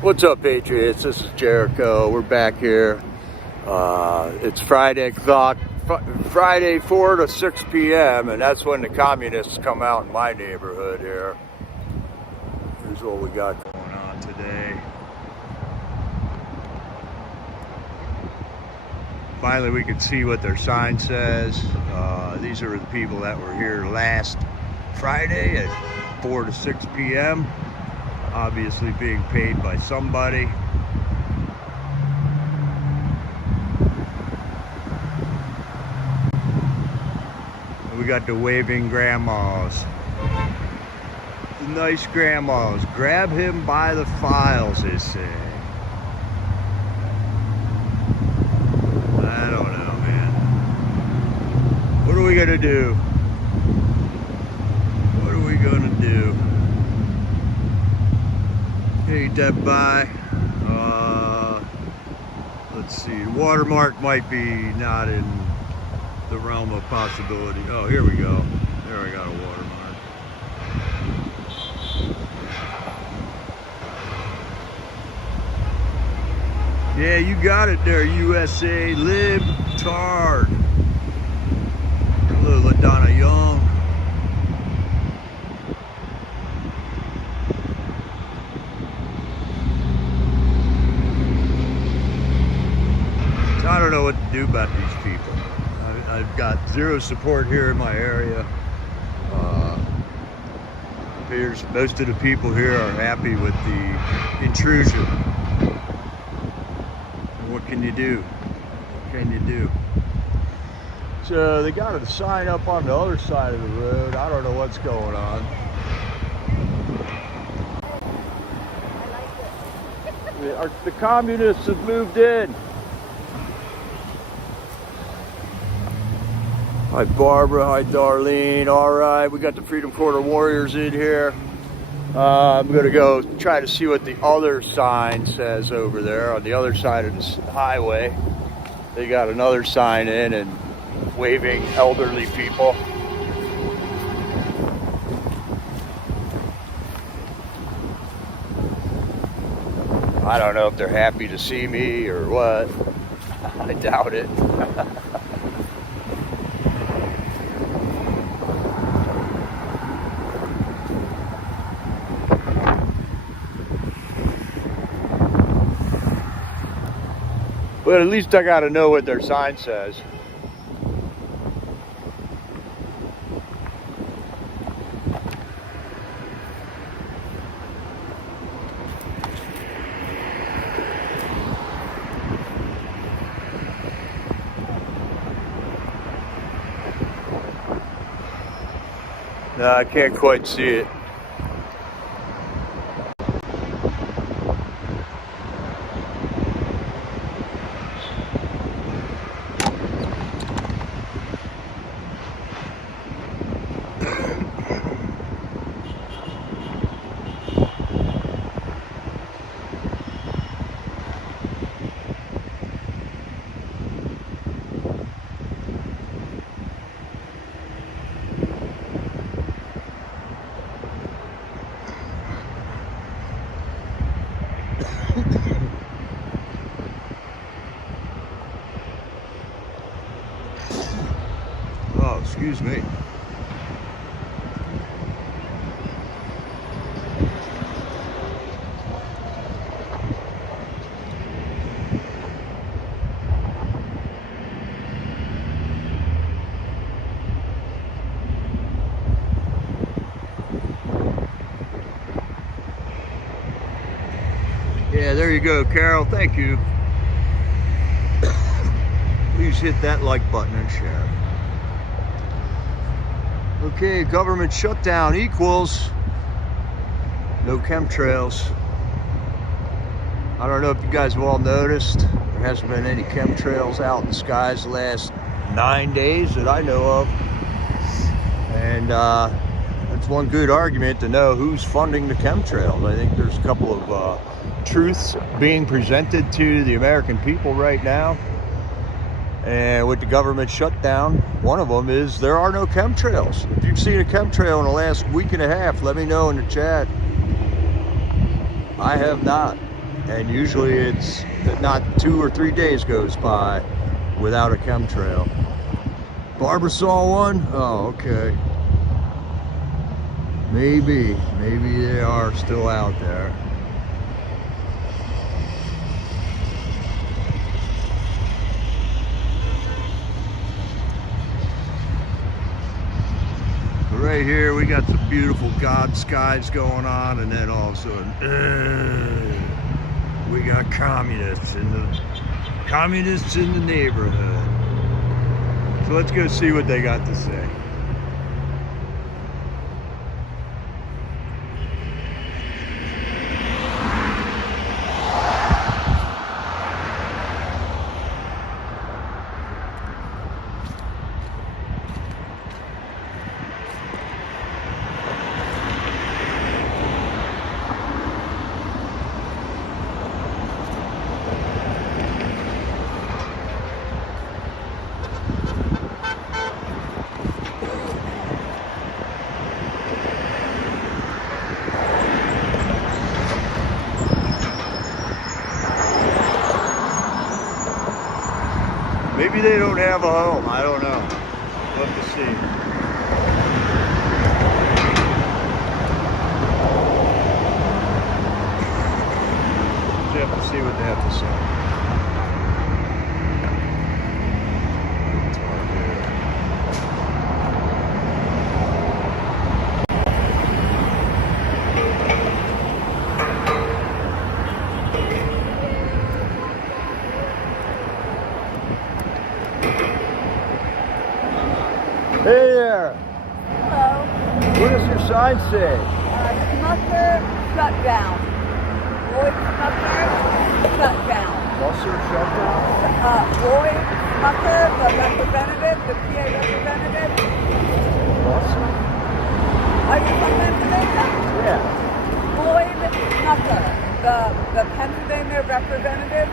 What's up, Patriots? This is Jericho. We're back here. It's Friday 4 to 6 p.m. and that's when the communists come out in my neighborhood here. Here's what we got going on today. Finally, we can see what their sign says. These are the people that were here last Friday at 4 to 6 p.m. Obviously being paid by somebody. And we got the waving grandmas. The nice grandmas. Grab him by the files, they say. I don't know, man. What are we gonna do? What are we gonna do? Hey, Deb, by. Let's see. Watermark might be not in the realm of possibility. Oh, here we go. There, I got a watermark. Yeah, you got it there, USA Libtard. Hello, LaDonna Young. I don't know what to do about these people. I've got zero support here in my area. Appears most of the people here are happy with the intrusion. What can you do? What can you do? So they got a sign up on the other side of the road. I don't know what's going on. The communists have moved in. Hi Barbara, hi Darlene. All right, we got the Freedom Quarter Warriors in here. I'm gonna go try to see what the other sign says over there on the other side of this highway. They got another sign in and waving elderly people. I don't know if they're happy to see me or what. I doubt it. But at least I gotta know what their sign says. No, I can't quite see it. Oh, excuse me. Yeah, there you go, Carol. Thank you. Please hit that like button and share. Okay, government shutdown equals no chemtrails. I don't know if you guys have all noticed, there hasn't been any chemtrails out in the skies the last 9 days that I know of. And that's one good argument to know who's funding the chemtrails. I think there's a couple of truths being presented to the American people right now. And with the government shutdown, one of them is there are no chemtrails. If you've seen a chemtrail in the last week and a half, let me know in the chat. I have not. And usually it's not 2 or 3 days goes by without a chemtrail. Barbara saw one? Oh, okay. Maybe they are still out there. Right here we got some beautiful God skies going on, and then all of a sudden we got communists in the neighborhood. So let's go see what they got to say. Maybe they don't have a home. I don't know. We'll have to see. You have to see what they have to say. Hey there. Hello. What does your sign say? Smucker shut down. Lloyd Smucker shut down. Musser shut down? Lloyd Smucker, the representative, the PA representative. Musser? Are you from Pennsylvania? Yeah. Lloyd Smucker, the Pennsylvania representative,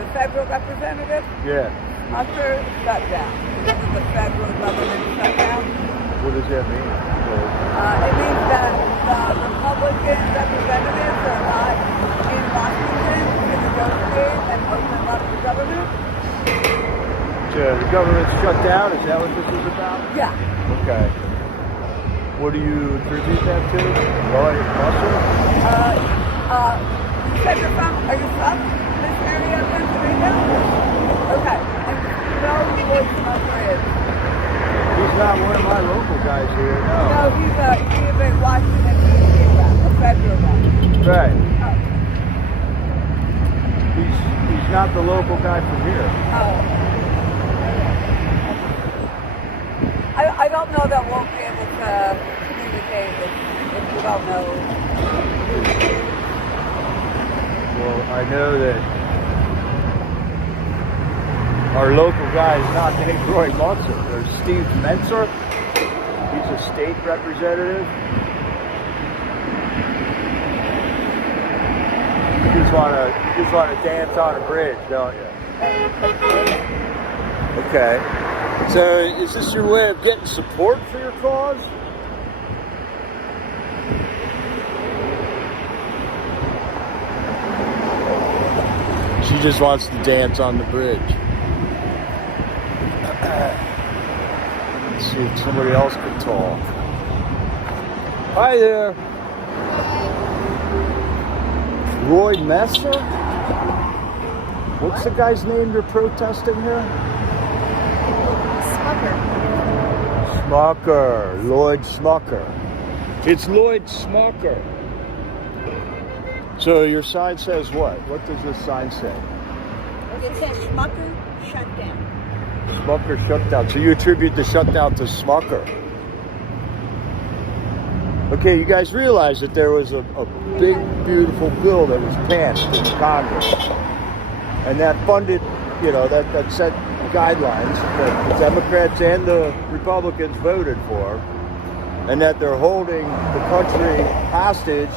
the federal representative. Yeah. Smucker shut down. Because of the federal government shutdown. What does that mean? It means that the Republican representatives are not in Washington to negotiate and open up the government. The government's shut down? Is that what this is about? Yeah. Okay. What do you attribute that to? Lloyd Musser? You said are you from this area of Pennsylvania? Okay. And you know who Lloyd Smucker is? He's not one of my local guys here, no. No, he's a Washington D.C. rep, a federal rep. Right. Oh. He's not the local guy from here. Oh. I don't know that we'll be able to communicate if you don't know. Well, I know that our local guy is not named Roy Munson. There's Steve Menser. He's a state representative. You just want to dance on a bridge, don't you? Okay. So, is this your way of getting support for your cause? She just wants to dance on the bridge. Let's see if somebody else can talk. Hi there. Roy Messer? What's the guy's name you're protesting here? Smucker. Lloyd Smucker. It's Lloyd Smucker. So your sign says what? What does this sign say? It says Smucker shut down. Smucker shut down. So you attribute the shutdown to Smucker. Okay, you guys realize that there was a big, beautiful bill that was passed in Congress. And that funded, that set guidelines that the Democrats and the Republicans voted for. And that they're holding the country hostage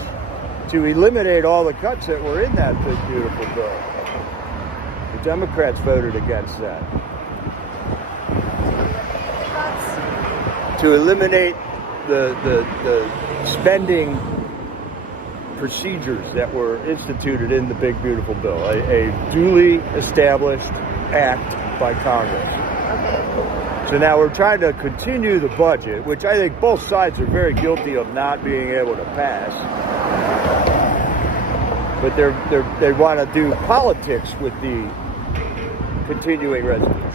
to eliminate all the cuts that were in that big, beautiful bill. The Democrats voted against that. To eliminate the spending procedures that were instituted in the Big Beautiful Bill, a duly established act by Congress. So now we're trying to continue the budget, which I think both sides are very guilty of not being able to pass. But they want to do politics with the continuing resolution.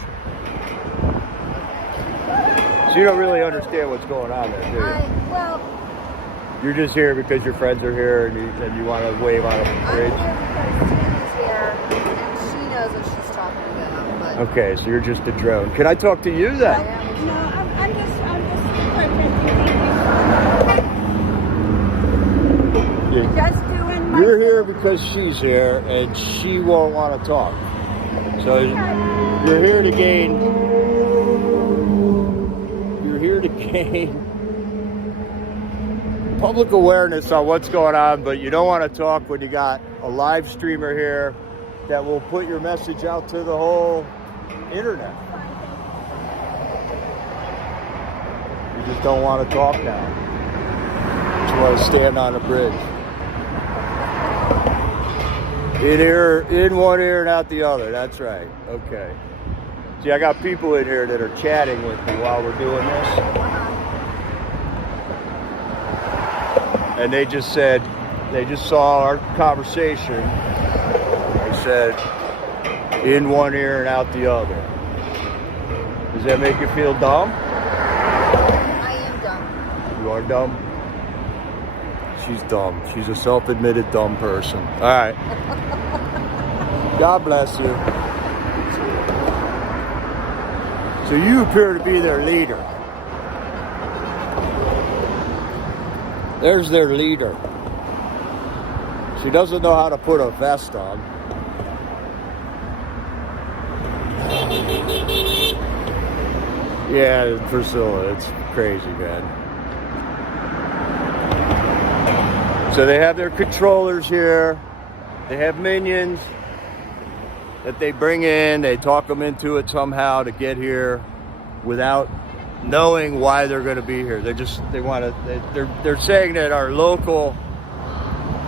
So you don't really understand what's going on there, do you? Well, you're just here because your friends are here and you want to wave on a bridge? I'm here because Tina's here and she knows what she's talking about. But Okay, so you're just a drone. Can I talk to you then? I am. No, I'm just just doing my. You're here because she's here and she won't want to talk. So you're here to gain. You're here to gain public awareness on what's going on, but you don't want to talk when you got a live streamer here that will put your message out to the whole internet. You just don't want to talk now. You just want to stand on a bridge. In one ear and out the other. That's right. Okay. See, I got people in here that are chatting with me while we're doing this. And they just said, they just saw our conversation. They said, in one ear and out the other. Does that make you feel dumb? I am dumb. You are dumb? She's dumb. She's a self-admitted dumb person. All right. God bless you. So you appear to be their leader. There's their leader. She doesn't know how to put a vest on. Yeah, Priscilla, it's crazy, man. So they have their controllers here. They have minions that they bring in. They talk them into it somehow to get here without knowing why they're going to be here. They're saying that our local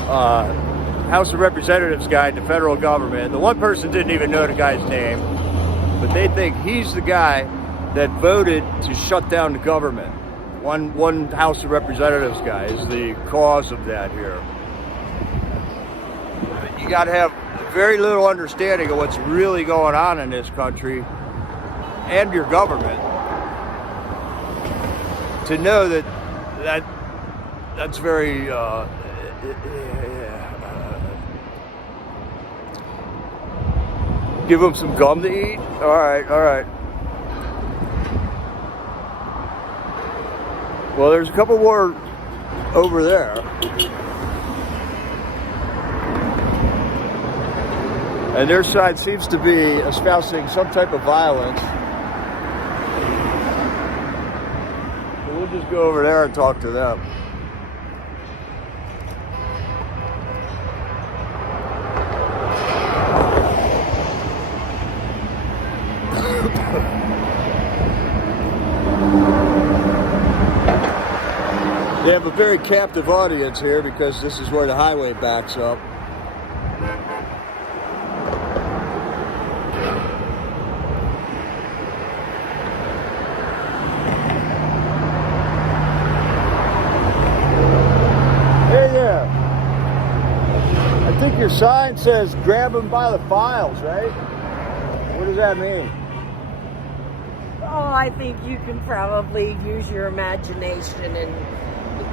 House of Representatives guy in the federal government, the one person didn't even know the guy's name, but they think he's the guy that voted to shut down the government. One House of Representatives guy is the cause of that here. You got to have very little understanding of what's really going on in this country and your government to know that's very give them some gum to eat. All right. Well, there's a couple more over there. And their side seems to be espousing some type of violence. So we'll just go over there and talk to them. They have a very captive audience here because this is where the highway backs up. Hey there. I think your sign says grab them by the files, right? What does that mean? Oh, I think you can probably use your imagination and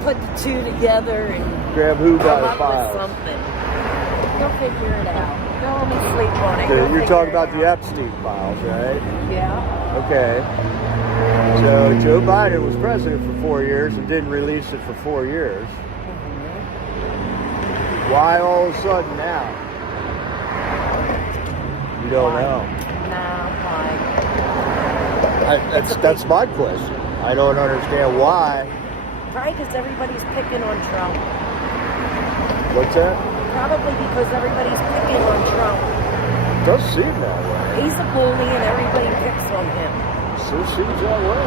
put the two together and Grab who by come the up files? with something. You'll figure it out. Don't let me sleep on it. Okay, You'll you're talking figure about it the out. Epstein files, right? Yeah. Okay. So Joe Biden was president for 4 years and didn't release it for 4 years. Why all of a sudden now? You don't know. Nah, fine. That's my question. I don't understand why. Probably because everybody's picking on Trump. What's that? Probably because everybody's picking on Trump. It does seem that way. He's a bully and everybody picks on him. So seems that way.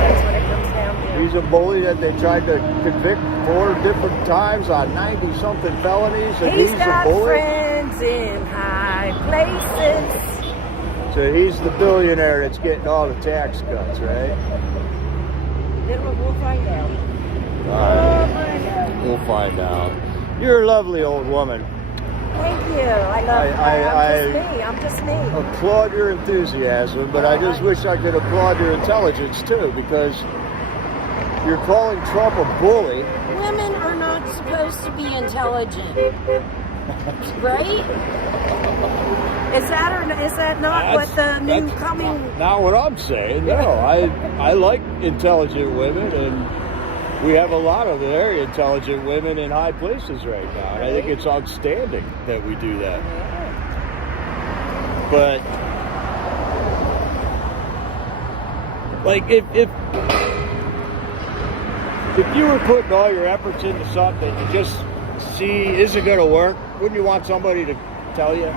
That's what it comes down to. He's a bully that they tried to convict 4 different times on 90-something felonies, and he's got a bully. friends in high places. So he's the billionaire that's getting all the tax cuts, right? Then we'll find out. All right. We'll find out. You're a lovely old woman. Thank you. I love you. I'm just me. Applaud your enthusiasm, but I just wish I could applaud your intelligence too, because you're calling Trump a bully. Women are not supposed to be intelligent, right? Is that not what the new coming? Not what I'm saying. No, I like intelligent women, and we have a lot of very intelligent women in high places right now. And I think it's outstanding that we do that. But like if you were putting all your efforts into something and you just see isn't going to work, wouldn't you want somebody to tell you?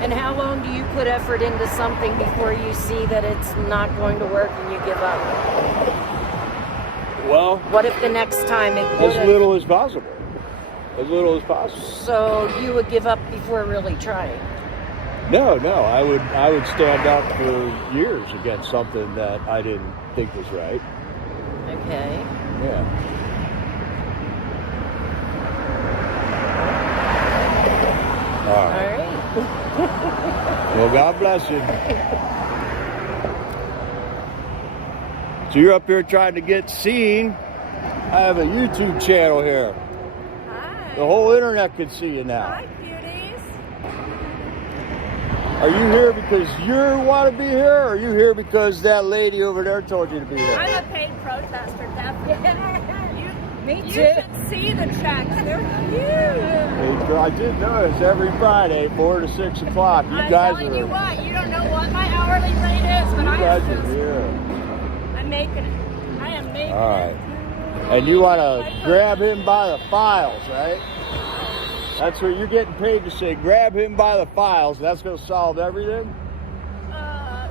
And how long do you put effort into something before you see that it's not going to work and you give up? Well, what if the next time it would as little as possible? As little as possible. So you would give up before really trying? No, I would stand up for years against something that I didn't think was right. Okay. Yeah. All right. Well, God bless you. So you're up here trying to get seen. I have a YouTube channel here. Hi. The whole internet can see you now. Hi, cuties. Are you here because you want to be here, or are you here because that lady over there told you to be here? I'm a paid protester, definitely. Me You too. should see the tracks. They're huge. I did notice every Friday, 4 to 6 o'clock. You I'm guys telling are. you what, you don't know what my hourly rate is, but You I guys am are just, here. I'm making it. I am making All right. it. And you want to grab him by the files, right? That's what you're getting paid to say. Grab him by the files. That's going to solve everything. No,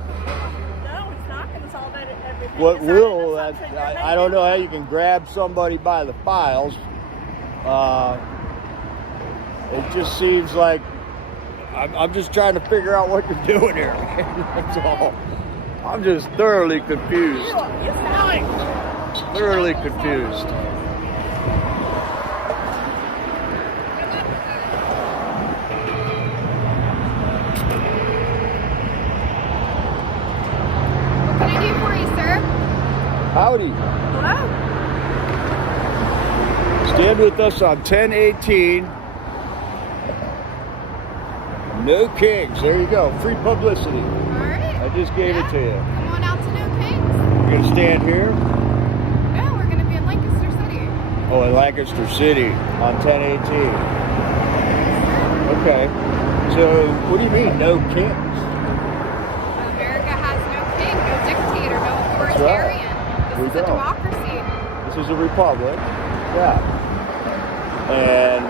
it's not going to solve everything. What Is that will? an assumption you're I don't know how you can grab somebody by the files. It just seems like I'm just trying to figure out what you're doing here. That's all. I'm just thoroughly confused. You sound Thoroughly confused. What can I do for you, sir? Howdy. Hello? Stand with us on 10/18. No Kings. There you go. Free publicity. All right. I just gave it to you. Come on out to No Kings. You're going to stand here? Yeah, we're going to be in Lancaster City. Oh, in Lancaster City on 10/18. Okay. So, what do you mean, no kings? America has no king, no dictator, no right. authoritarian. We This is a don't. democracy. This is a republic. Yeah. And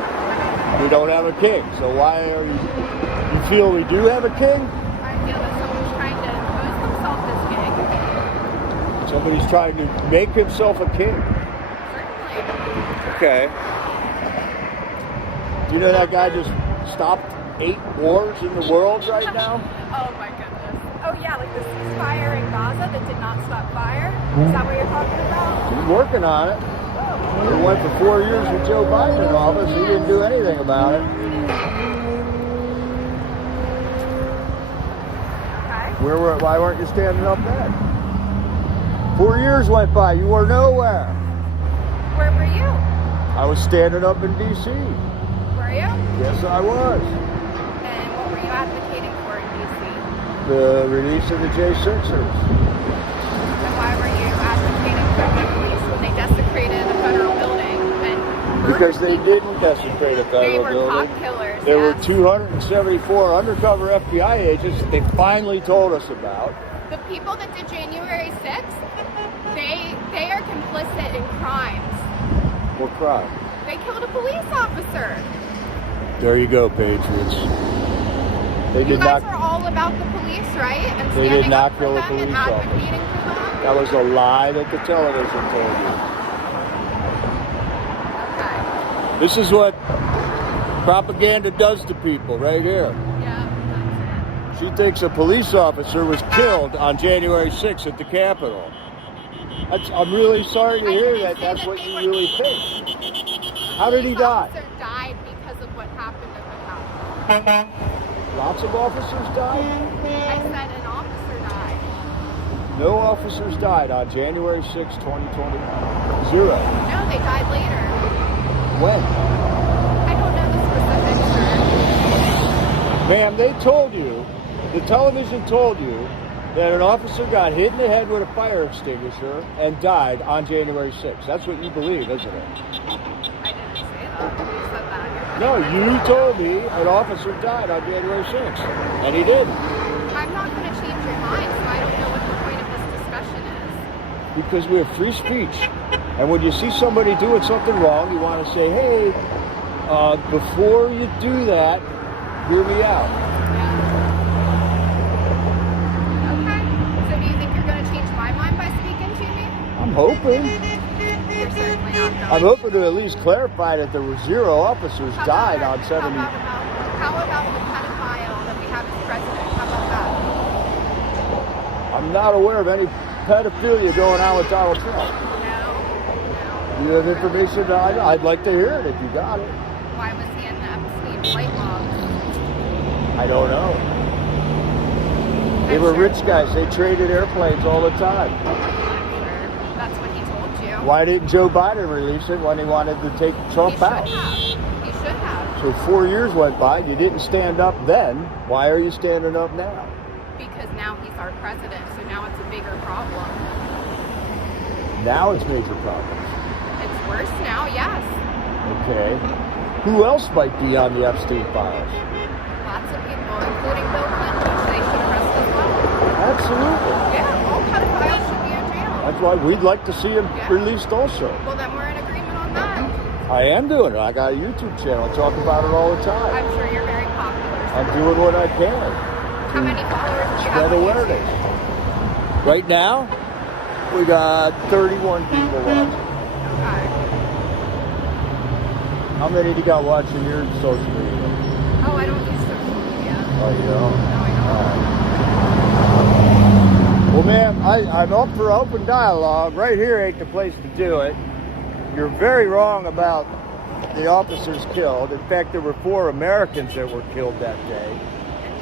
we don't have a king. So why are you feel we do have a king? I feel that someone's trying to impose themselves as king. Somebody's trying to make himself a king. Certainly. Okay. You know that guy just stopped 8 wars in the world right now? Oh my goodness. Oh yeah, like the ceasefire in Gaza that did not stop fire. Is that what you're talking about? He's working on it. It went for 4 years with Joe Biden in office. He didn't do anything about it. Okay. Why weren't you standing up then? 4 years went by. You were nowhere. Where were you? I was standing up in D.C. Were you? Yes, I was. And what were you advocating for in D.C.? The release of the J6ers. And why were you advocating for the police when they desecrated a federal building and Because they didn't desecrate a they federal were building. cop killers? There were yes. 274 undercover FBI agents that they finally told us about. The people that did January 6th, they are complicit in crimes. What crime? They killed a police officer. There you go, Patriots. They You did guys not. are all about the police, right? And They did standing not up kill for a them and police officer. advocating for them. That was a lie that the television told you. Okay. This is what propaganda does to people right here. Yeah, that's She thinks a police officer was killed on January 6th at the Capitol. I'm really sorry to hear that. That's what you really think. it. How did he die? The officer died because of what happened at the Capitol. Lots of officers died? I said an officer died. No officers died on January 6, 2020. Zero. No, they died later. When? I don't know the specifics, sir. Ma'am, they told you, the television told you, that an officer got hit in the head with a fire extinguisher and died on January 6th. That's what you believe, isn't it? I didn't say that. You said that. No, you told me an officer died on January 6th, and he didn't. I'm not going to change your mind, so I don't know what the point of this discussion is. Because we have free speech. And when you see somebody doing something wrong, you want to say, hey, before you do that, hear me out. Okay. So do you think you're going to change my mind by speaking to me? I'm hoping. You're certainly not going. I'm hoping to at least clarify that there were zero officers How died about- on 70. How about the pedophile that we have as president? How about that? I'm not aware of any pedophilia going on with Donald Trump. No. You have information that I'd like to hear it if you got it. Why was he in the Epstein flight logs? I don't know. They were rich guys. They traded airplanes all the time. I'm sure that's what he told you. Why didn't Joe Biden release it when he wanted to take He Trump should out? have. He should have. So 4 years went by. You didn't stand up then. Why are you standing up now? Because now he's our president, so now it's a bigger problem. Now it's major problems. It's worse now, yes. Okay. Who else might be on the Epstein files? Lots of people, including Bill Clinton, which they should arrest as well. Absolutely. Yeah, all pedophiles should be in jail. That's why we'd like to see him Yeah. released also. Well, then we're in agreement on that. I am doing it. I got a YouTube channel. I talk about it all the time. I'm sure you're very popular. I'm doing what I can. How many followers do you Spread have on awareness. YouTube? Right now, we got 31 people watching. Okay. How many do you got watching your social media? Oh, I don't use social media. Oh, you don't? No, I don't. Well, ma'am, I'm up for open dialogue. Right here ain't the place to do it. You're very wrong about the officers killed. In fact, there were 4 Americans that were killed that day. And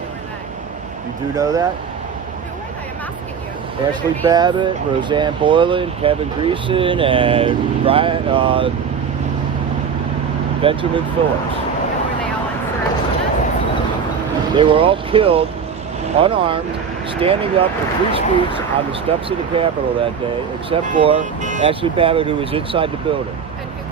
who are they? You do know that? Who are they? I'm asking you. What are Ashley their names? Babbitt, Roseanne Boylan, Kevin Greason, and Benjamin Phillips. And were they all insurrectionists? They were all killed, unarmed, standing up for free speech on the steps of the Capitol that day, except for Ashley Babbitt, who was inside the building. And who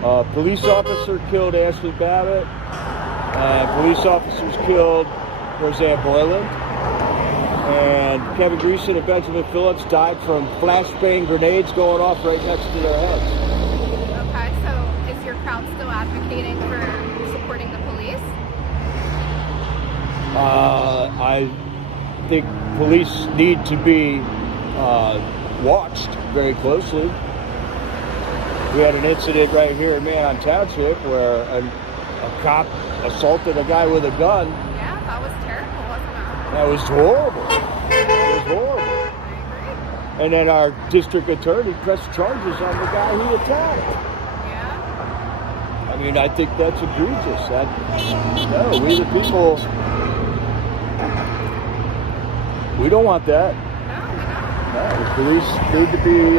killed them? Police officer killed Ashley Babbitt, and police officers killed Roseanne Boylan, and Kevin Greason and Benjamin Phillips died from flashbang grenades going off right next to their heads. Okay, so is your crowd still advocating for supporting the police? I think police need to be watched very closely. We had an incident right here in Township where a cop assaulted a guy with a gun. Yeah, that was terrible, wasn't it? That was horrible. It was horrible. I agree. And then our district attorney pressed charges on the guy he attacked. Yeah. I mean, I think that's egregious. No, we the people, we don't want that. No, we don't. No, the police need to be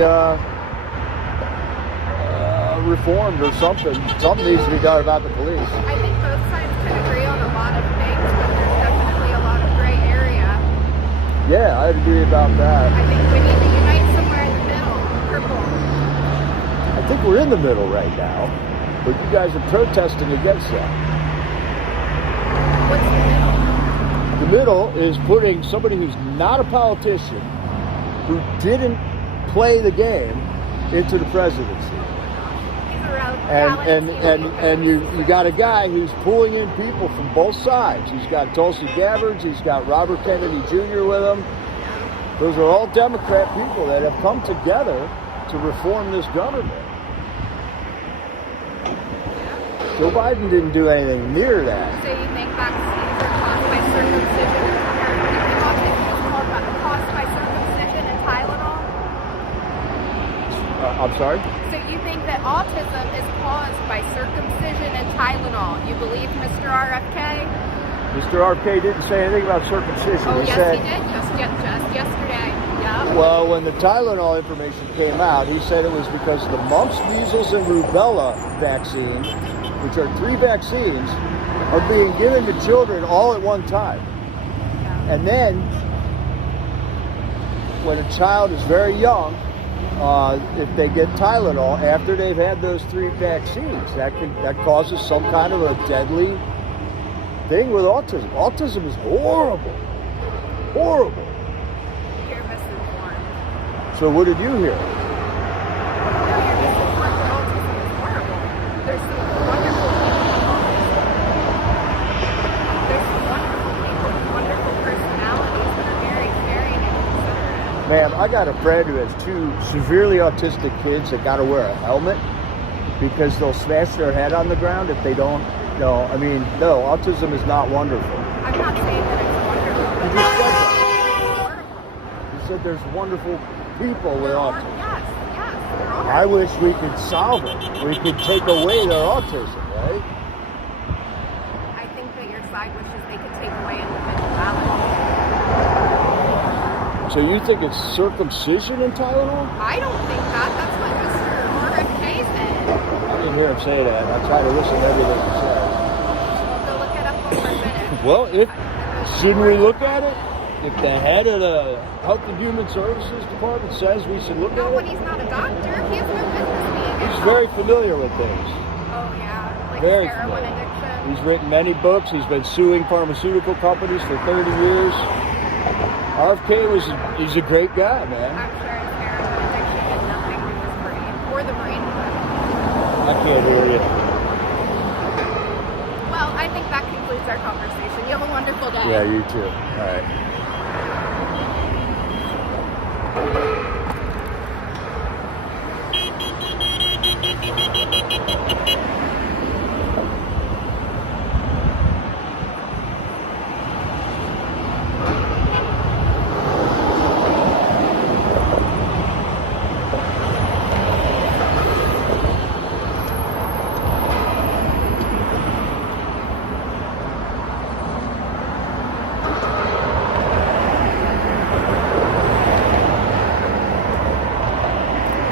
reformed or something. Something needs to be done about the police. I think both sides can agree on a lot of things, but there's definitely a lot of gray area. Yeah, I agree about that. I think we need to unite somewhere in the middle. Purple. I think we're in the middle right now, but you guys are protesting against that. What's the middle? The middle is putting somebody who's not a politician, who didn't play the game, into the presidency. He's a And you got a guy who's pulling in people from both sides. He's got Tulsi Gabbard, he's got Robert Kennedy Jr. with him. Those are all Democrat people that have come together to reform this government. Joe Biden didn't do anything near that. So you think vaccines are caused by circumcision? Caused by circumcision and Tylenol? I'm sorry? So you think that autism is caused by circumcision and Tylenol? You believe Mr. RFK? Mr. RFK didn't say anything about circumcision. Oh, he yes, said, he did. Just yesterday. Yeah. Well, when the Tylenol information came out, he said it was because the mumps, measles, and rubella vaccine, which are 3 vaccines, are being given to children all at one time. Yeah. And then, when a child is very young, if they get Tylenol after they've had those 3 vaccines, that causes some kind of a deadly thing with autism. Autism is horrible. Horrible. You're misinformed. So what did you hear? No, you're misinformed that autism is horrible. There's some wonderful people with autism. There's some wonderful people with wonderful personalities that are very caring and considerate. Ma'am, I got a friend who has 2 severely autistic kids that got to wear a helmet because they'll smash their head on the ground if they don't. No, I mean, no, autism is not wonderful. I'm not saying that it's wonderful, but You just said that. it's horrible. You said there's wonderful people with There are, autism. yes, there are. I wish we could solve it. We could take away their autism, right? I think that your side wishes they could take away individuality. So you think it's circumcision in Tylenol? I don't think that. That's what Mr. RFK said. I didn't hear him say that. I try to listen to everything he says. We'll go look it up one more minute. Well, shouldn't we look at it? If the head of the Health and Human Services Department says we should look No, at when it, he's not a doctor, he has no business being he's very familiar with things. Oh, yeah. Like Very heroin familiar. addiction. He's written many books. He's been suing pharmaceutical companies for 30 years. RFK he's a great guy, man. I'm sure his heroin addiction had nothing to do with his brain or the brain flu. I can't hear you. Well, I think that concludes our conversation. You have a wonderful day. Yeah, you too. All right.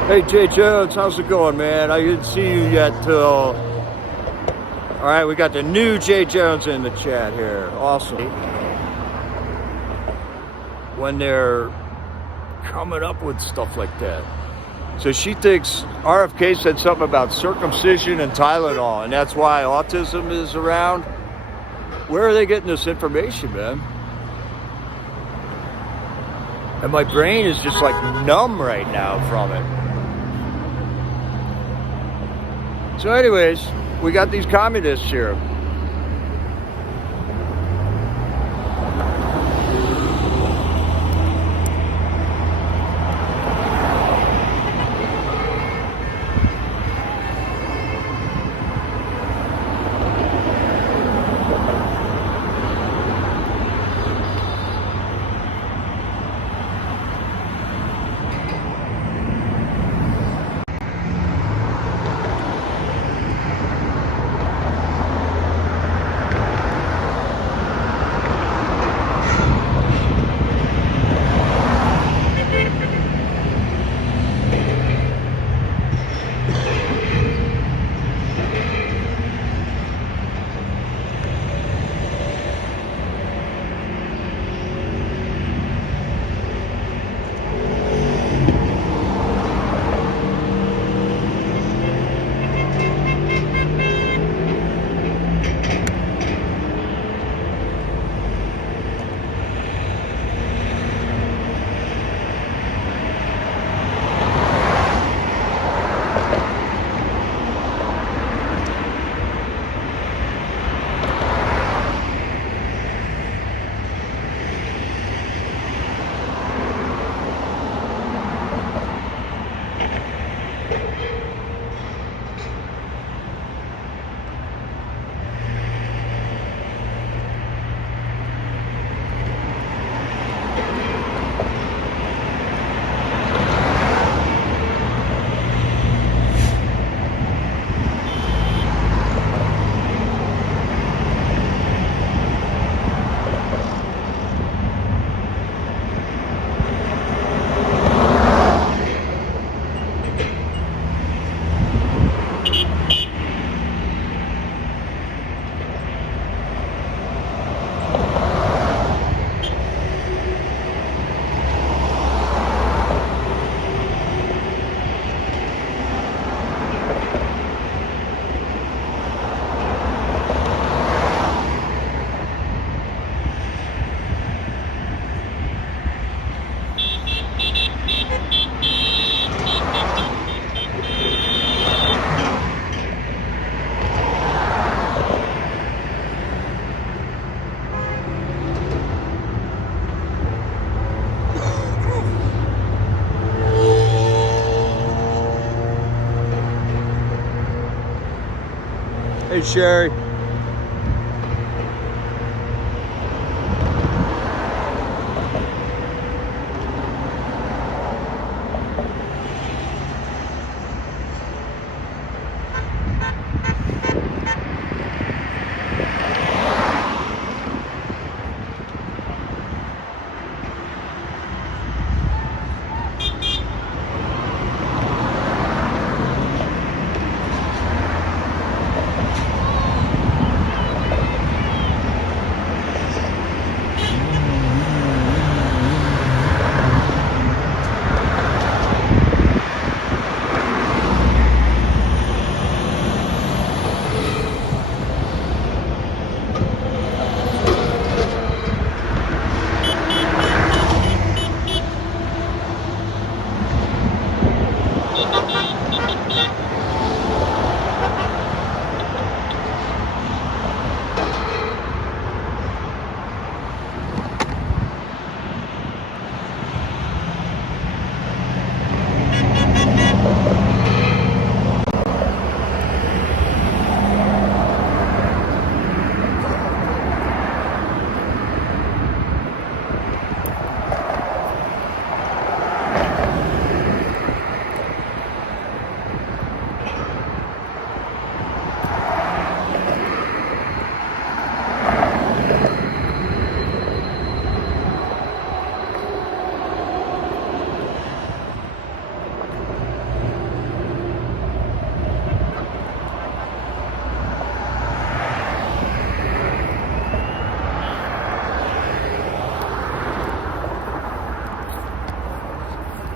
Hey, Jay Jones, how's it going, man? I didn't see you yet till... All right, we got the new Jay Jones in the chat here. Awesome. When they're coming up with stuff like that. So she thinks RFK said something about circumcision and Tylenol, and that's why autism is around. Where are they getting this information, man? And my brain is just like numb right now from it. So anyways, we got these communists here. Hey, Sherry.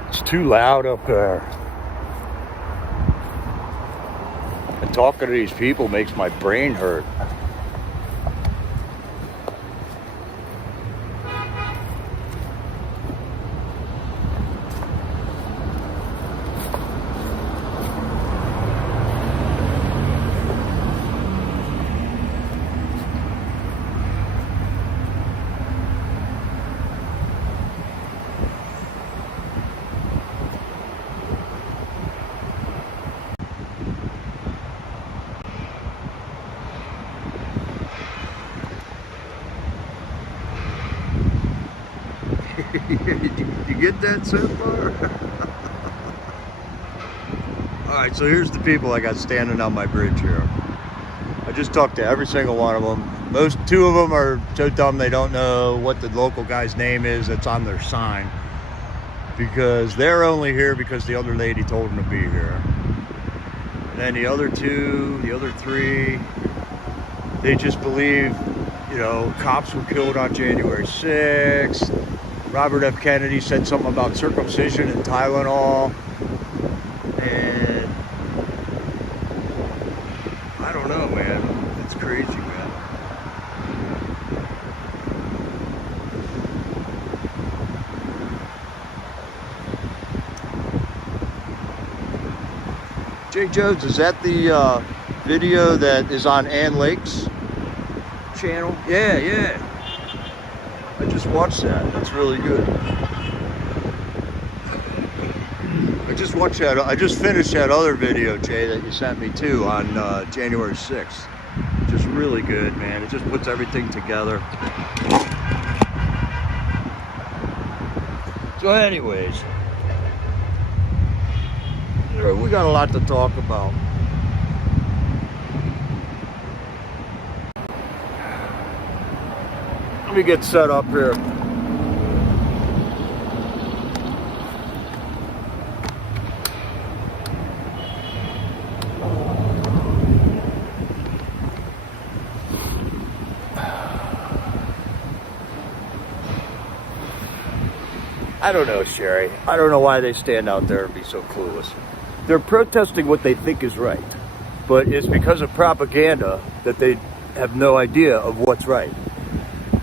It's too loud up there. And talking to these people makes my brain hurt. You get that so far? Alright, so here's the people I got standing on my bridge here. I just talked to every single one of them. Two of them are so dumb they don't know what the local guy's name is that's on their sign. Because they're only here because the other lady told them to be here. And then the other two, the other three, they just believe, you know, cops were killed on January 6th. Robert F. Kennedy said something about circumcision and Tylenol. And I don't know, man. It's crazy, man. Jay Jones, is that the video that is on Ann Lake's channel? Yeah. I just watched that. That's really good. I just watched that. I just finished that other video, Jay, that you sent me too on January 6th. Just really good, man. It just puts everything together. So anyways, we got a lot to talk about. Let me get set up here. I don't know, Sherry. I don't know why they stand out there and be so clueless. They're protesting what they think is right, but it's because of propaganda that they have no idea of what's right.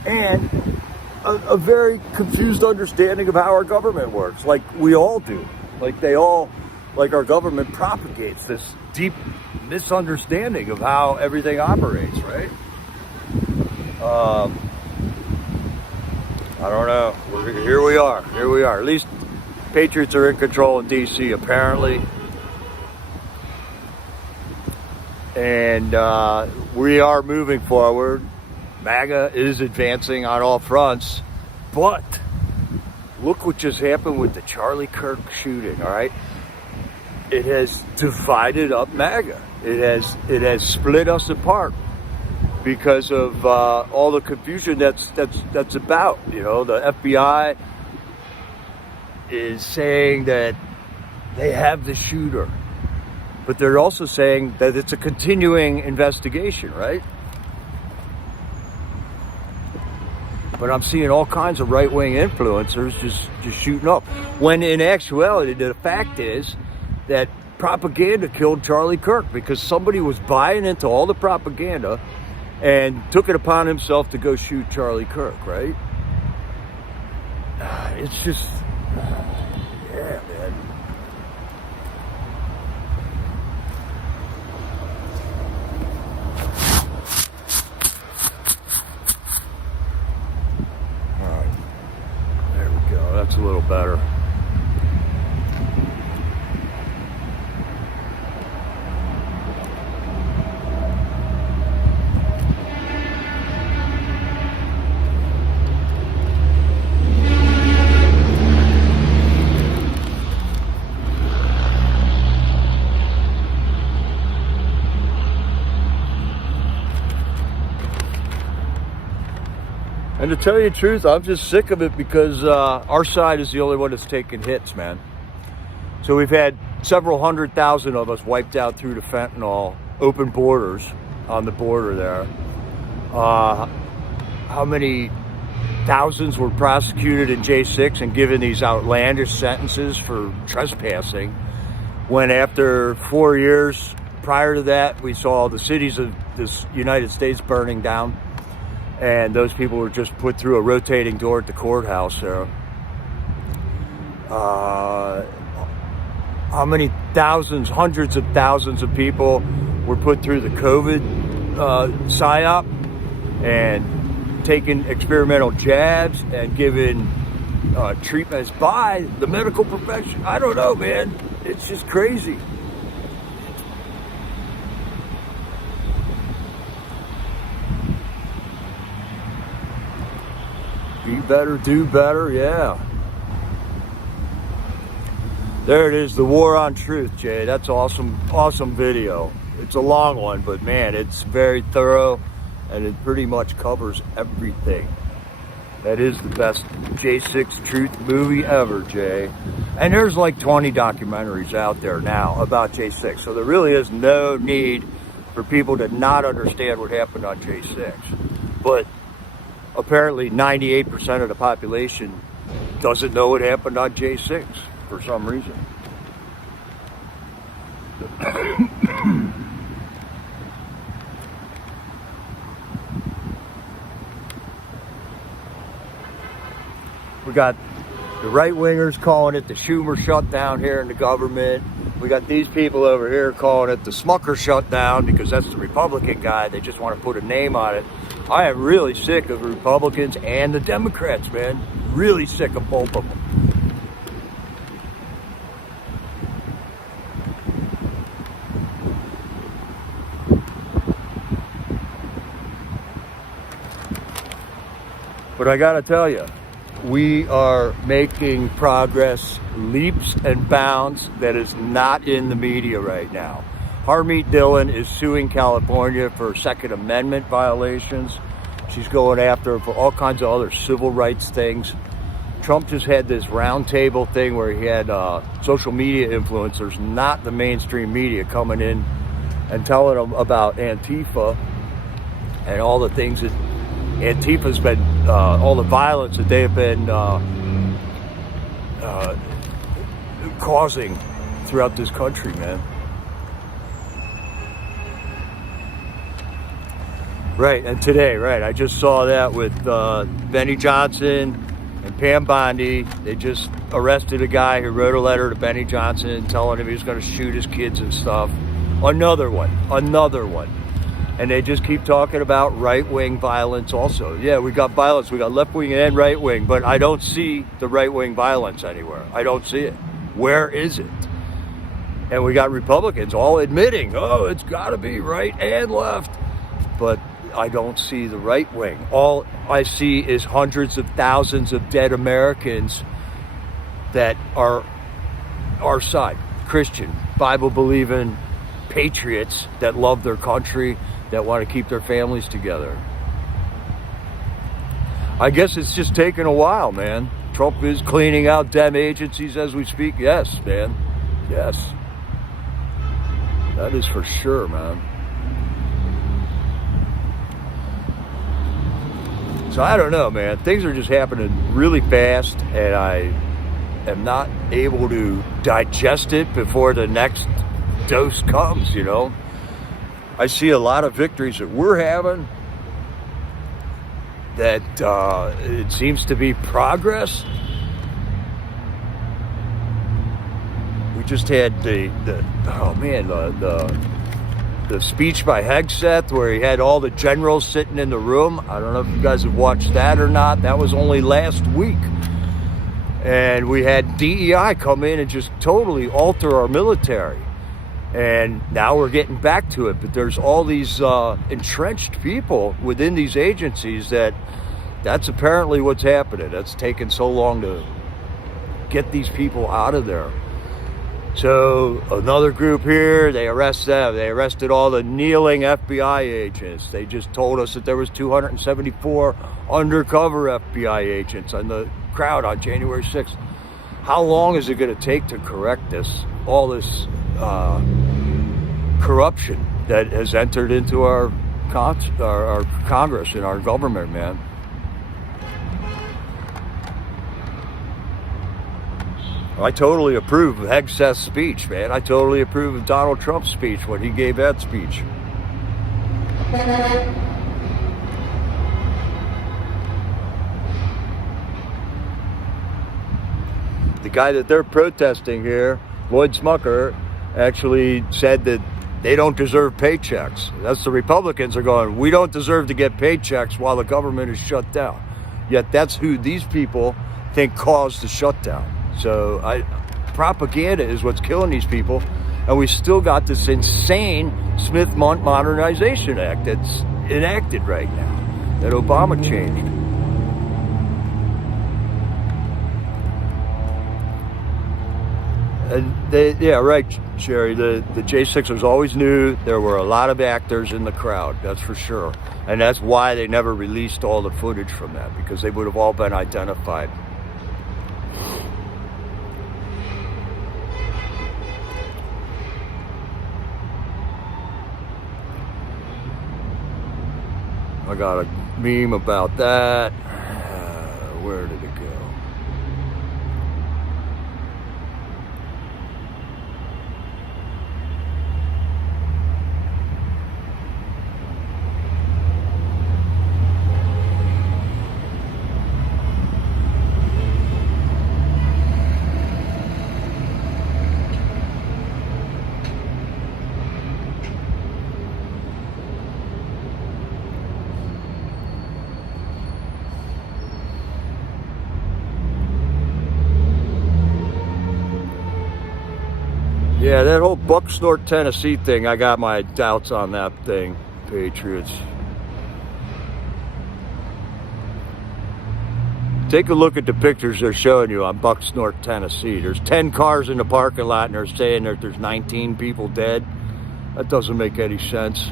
And a very confused understanding of how our government works, like we all do. Like our government propagates this deep misunderstanding of how everything operates, right? I don't know. Here we are. At least Patriots are in control in D.C. apparently. And we are moving forward. MAGA is advancing on all fronts. But look what just happened with the Charlie Kirk shooting, all right? It has divided up MAGA. It has split us apart because of all the confusion that's about. You know, the FBI is saying that they have the shooter, but they're also saying that it's a continuing investigation, right? But I'm seeing all kinds of right-wing influencers just shooting up. When in actuality, the fact is that propaganda killed Charlie Kirk because somebody was buying into all the propaganda and took it upon himself to go shoot Charlie Kirk, right? It's just, yeah, man. All right, there we go. That's a little better. And to tell you the truth, I'm just sick of it because our side is the only one that's taking hits, man. So we've had several 100,000 of us wiped out through the fentanyl, open borders on the border there. How many thousands were prosecuted in J6 and given these outlandish sentences for trespassing, when after 4 years prior to that, we saw the cities of this United States burning down. And those people were just put through a rotating door at the courthouse there. How many thousands, hundreds of thousands of people were put through the COVID psyop and taken experimental jabs and given treatments by the medical profession? I don't know, man. It's just crazy. Be better, do better, yeah. There it is, the war on truth, Jay. That's awesome, awesome video. It's a long one, but man, it's very thorough and it pretty much covers everything. That is the best J6 truth movie ever, Jay. And there's like 20 documentaries out there now about J6, so there really is no need for people to not understand what happened on J6. But apparently 98% of the population doesn't know what happened on J6 for some reason. We got the right-wingers calling it the Schumer shutdown here in the government. We got these people over here calling it the Smucker shutdown because that's the Republican guy. They just want to put a name on it. I am really sick of Republicans and the Democrats, man. Really sick of both of them. But I gotta tell you, we are making progress, leaps and bounds that is not in the media right now. Harmeet Dillon is suing California for Second Amendment violations. She's going after her for all kinds of other civil rights things. Trump just had this roundtable thing where he had social media influencers, not the mainstream media, coming in and telling them about Antifa and all the things that Antifa's been, all the violence that they have been causing throughout this country, man. Right, and today, right, I just saw that with Benny Johnson and Pam Bondi. They just arrested a guy who wrote a letter to Benny Johnson telling him he was going to shoot his kids and stuff. Another one. And they just keep talking about right-wing violence also. Yeah, we got violence, we got left-wing and right-wing, but I don't see the right-wing violence anywhere. I don't see it. Where is it? And we got Republicans all admitting, oh, it's got to be right and left. But I don't see the right wing. All I see is hundreds of thousands of dead Americans that are our side. Christian, Bible-believing patriots that love their country, that want to keep their families together. I guess it's just taking a while, man. Trump is cleaning out Dem agencies as we speak. Yes, man. Yes. That is for sure, man. So I don't know, man. Things are just happening really fast, and I am not able to digest it before the next dose comes, you know. I see a lot of victories that we're having that it seems to be progress. We just had the speech by Hegseth where he had all the generals sitting in the room. I don't know if you guys have watched that or not. That was only last week. And we had DEI come in and just totally alter our military. And now we're getting back to it. But there's all these entrenched people within these agencies that's apparently what's happening. That's taken so long to get these people out of there. So another group here, they arrest them. They arrested all the kneeling FBI agents. They just told us that there was 274 undercover FBI agents in the crowd on January 6th. How long is it going to take to correct this? All this corruption that has entered into our Congress and our government, man. I totally approve of Hegseth's speech, man. I totally approve of Donald Trump's speech when he gave that speech. The guy that they're protesting here, Lloyd Smucker, actually said that they don't deserve paychecks. That's the Republicans are going, we don't deserve to get paychecks while the government is shut down. Yet that's who these people think caused the shutdown. So propaganda is what's killing these people. And we still got this insane Smith Modernization Act that's enacted right now, that Obama changed. And yeah, right, Sherry, the J6ers always knew there were a lot of actors in the crowd, that's for sure. And that's why they never released all the footage from that, because they would have all been identified. I got a meme about that. Where did it go? Yeah, that whole Bucksnort, Tennessee thing, I got my doubts on that thing, Patriots. Take a look at the pictures they're showing you on Bucksnort, Tennessee. There's 10 cars in the parking lot and they're saying that there's 19 people dead. That doesn't make any sense.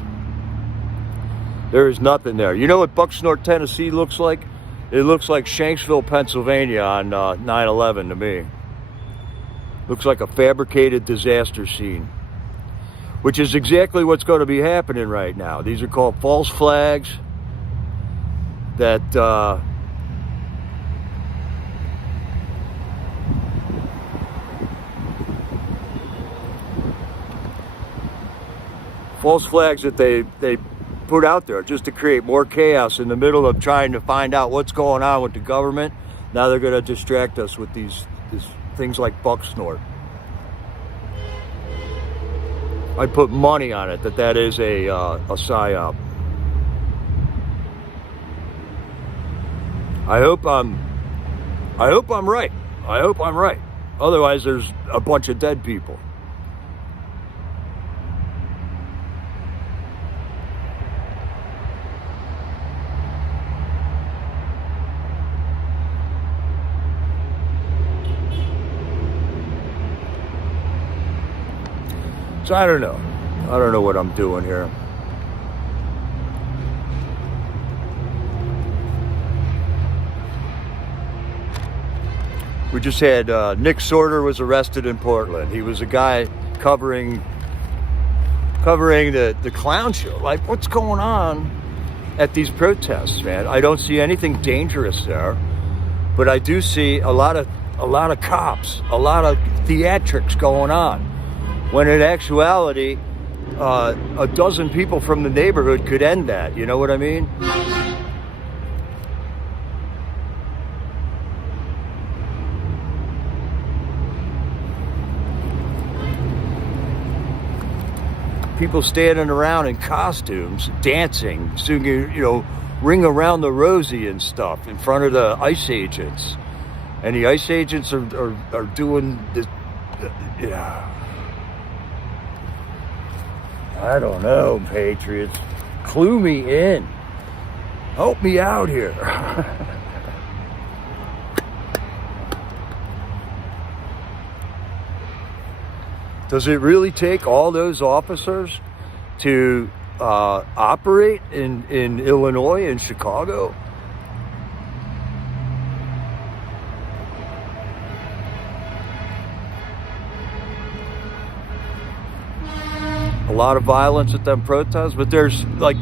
There is nothing there. You know what Bucksnort, Tennessee looks like? It looks like Shanksville, Pennsylvania on 9/11 to me. Looks like a fabricated disaster scene, which is exactly what's going to be happening right now. These are called false flags that they put out there just to create more chaos in the middle of trying to find out what's going on with the government. Now they're going to distract us with these things like Bucksnort. I'd put money on it that is a psyop. I hope I'm right. I hope I'm right. Otherwise, there's a bunch of dead people. So I don't know. I don't know what I'm doing here. We just had Nick Sorter was arrested in Portland. He was a guy covering the clown show. Like, what's going on at these protests, man? I don't see anything dangerous there, but I do see a lot of cops, a lot of theatrics going on. When in actuality, a dozen people from the neighborhood could end that. You know what I mean? People standing around in costumes, dancing, singing, Ring Around the Rosie and stuff in front of the ICE agents. And the ICE agents are doing this, I don't know, Patriots. Clue me in. Help me out here. Does it really take all those officers to operate in Illinois and Chicago? A lot of violence at them protests, but there's like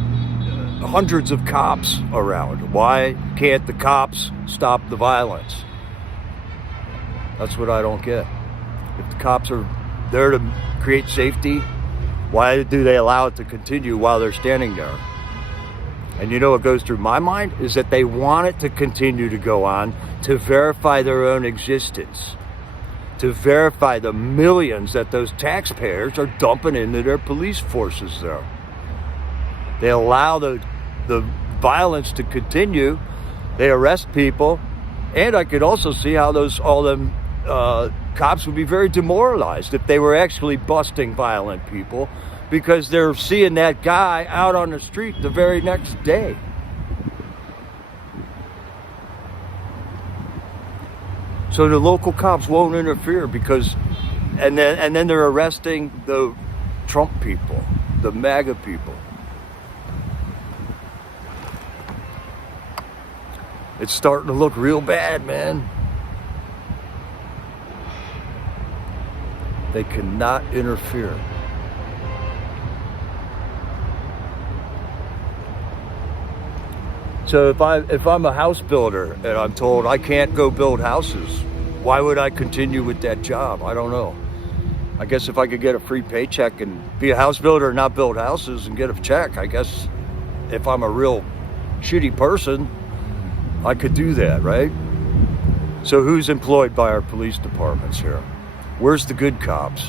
hundreds of cops around. Why can't the cops stop the violence? That's what I don't get. If the cops are there to create safety, why do they allow it to continue while they're standing there? And what goes through my mind is that they want it to continue to go on to verify their own existence, to verify the millions that those taxpayers are dumping into their police forces there. They allow the violence to continue. They arrest people, and I could also see how all them cops would be very demoralized if they were actually busting violent people, because they're seeing that guy out on the street the very next day. So the local cops won't interfere and then they're arresting the Trump people, the MAGA people. It's starting to look real bad, man. They cannot interfere. So if I'm a house builder and I'm told I can't go build houses, why would I continue with that job? I don't know. I guess if I could get a free paycheck and be a house builder and not build houses and get a check, I guess if I'm a real shitty person, I could do that, right? So who's employed by our police departments here? Where's the good cops?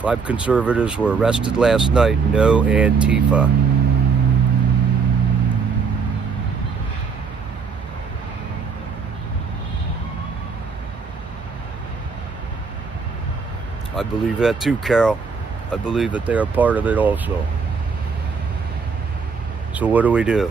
Five conservatives were arrested last night. No Antifa. I believe that too, Carol. I believe that they are part of it also. So what do we do?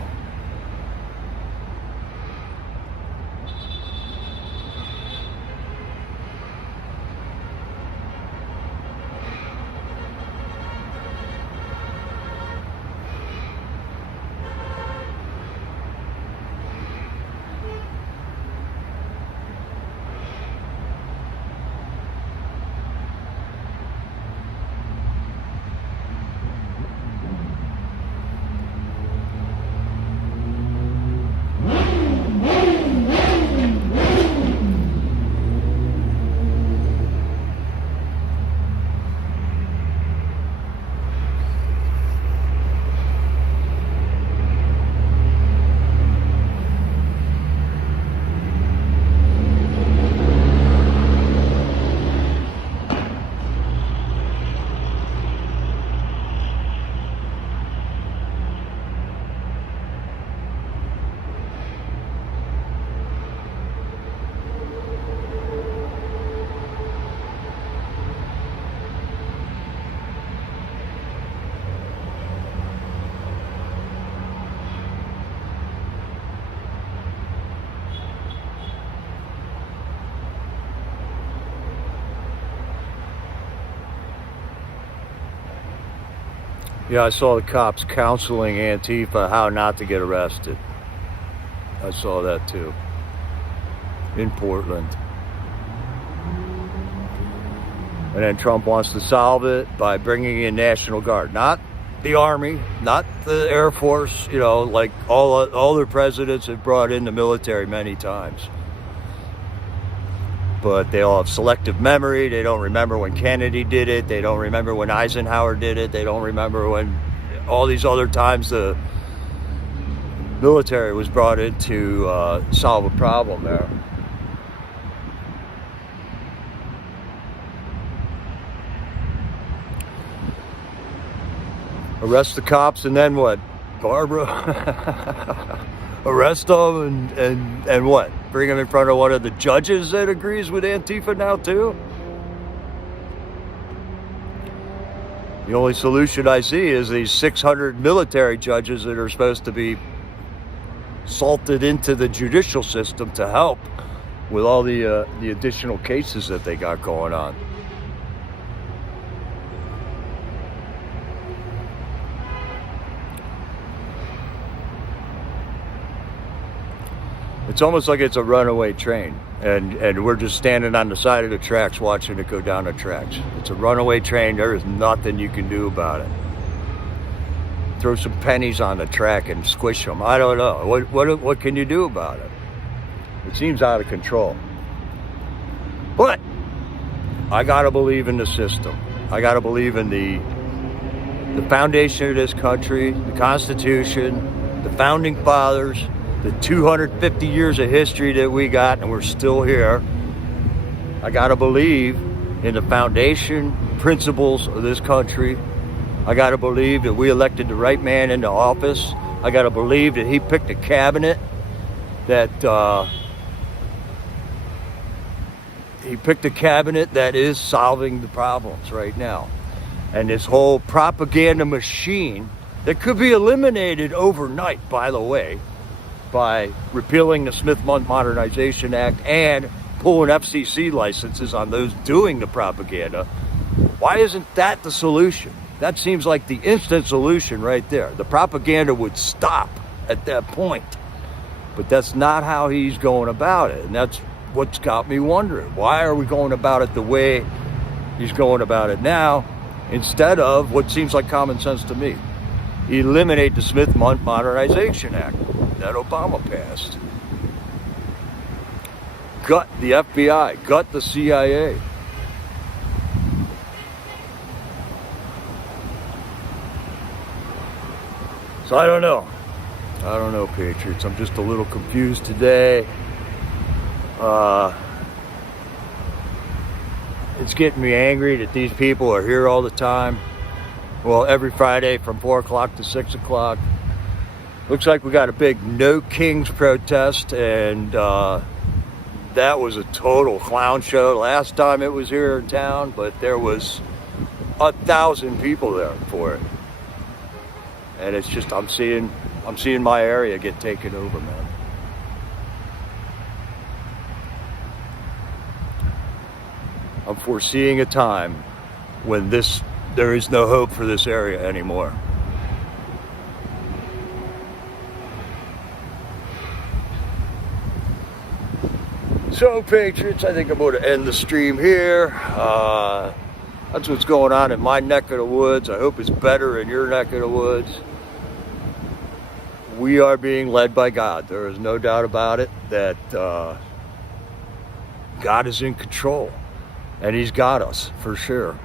Yeah, I saw the cops counseling Antifa how not to get arrested. I saw that too. In Portland. And then Trump wants to solve it by bringing in National Guard. Not the Army, not the Air Force, you know, like all their presidents have brought in the military many times. But they all have selective memory. They don't remember when Kennedy did it. They don't remember when Eisenhower did it. They don't remember when all these other times the military was brought in to solve a problem there. Arrest the cops and then what, Barbara? Arrest them and what? Bring them in front of one of the judges that agrees with Antifa now too? The only solution I see is these 600 military judges that are supposed to be salted into the judicial system to help with all the additional cases that they got going on. It's almost like it's a runaway train, and we're just standing on the side of the tracks watching it go down the tracks. It's a runaway train. There is nothing you can do about it. Throw some pennies on the track and squish them. I don't know. What can you do about it? It seems out of control. But I gotta believe in the system. I gotta believe in the foundation of this country, the Constitution, the founding fathers, the 250 years of history that we got, and we're still here. I gotta believe in the foundation principles of this country. I gotta believe that we elected the right man into office. I gotta believe that he picked a cabinet that is solving the problems right now. And this whole propaganda machine that could be eliminated overnight, by the way, by repealing the Smith Modernization Act and pulling FCC licenses on those doing the propaganda. Why isn't that the solution? That seems like the instant solution right there. The propaganda would stop at that point. But that's not how he's going about it. And that's what's got me wondering. Why are we going about it the way he's going about it now, instead of what seems like common sense to me? Eliminate the Smith Modernization Act that Obama passed. Gut the FBI, gut the CIA. So I don't know, Patriots. I'm just a little confused today. It's getting me angry that these people are here all the time. Well, every Friday from 4 o'clock to 6 o'clock. Looks like we got a big No Kings protest, and that was a total clown show last time it was here in town, but there was 1,000 people there for it. And it's just, I'm seeing my area get taken over, man. I'm foreseeing a time when there is no hope for this area anymore. So, Patriots, I think I'm going to end the stream here. That's what's going on in my neck of the woods. I hope it's better in your neck of the woods. We are being led by God. There is no doubt about it that God is in control. And He's got us, for sure.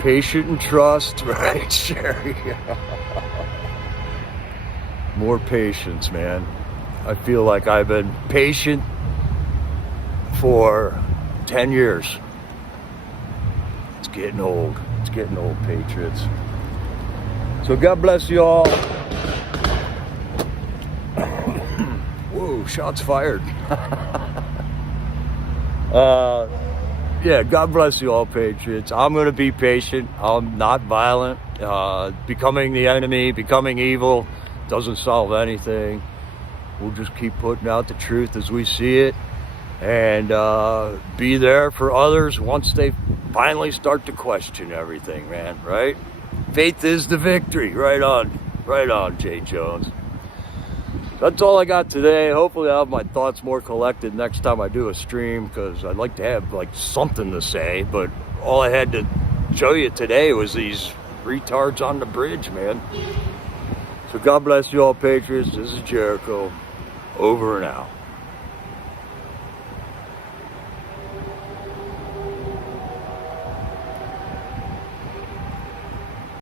Patient and trust, right, Sherry? More patience, man. I feel like I've been patient for 10 years. It's getting old. It's getting old, Patriots. So God bless you all. Whoa, shots fired. Yeah, God bless you all, Patriots. I'm going to be patient. I'm not violent. Becoming the enemy, becoming evil doesn't solve anything. We'll just keep putting out the truth as we see it. and be there for others once they finally start to question everything, man, right? Faith is the victory. Right on, Jay Jones. That's all I got today. Hopefully I'll have my thoughts more collected next time I do a stream, because I'd like to have like something to say, but all I had to show you today was these retards on the bridge, man. So God bless you all, Patriots. This is Jericho. Over and out.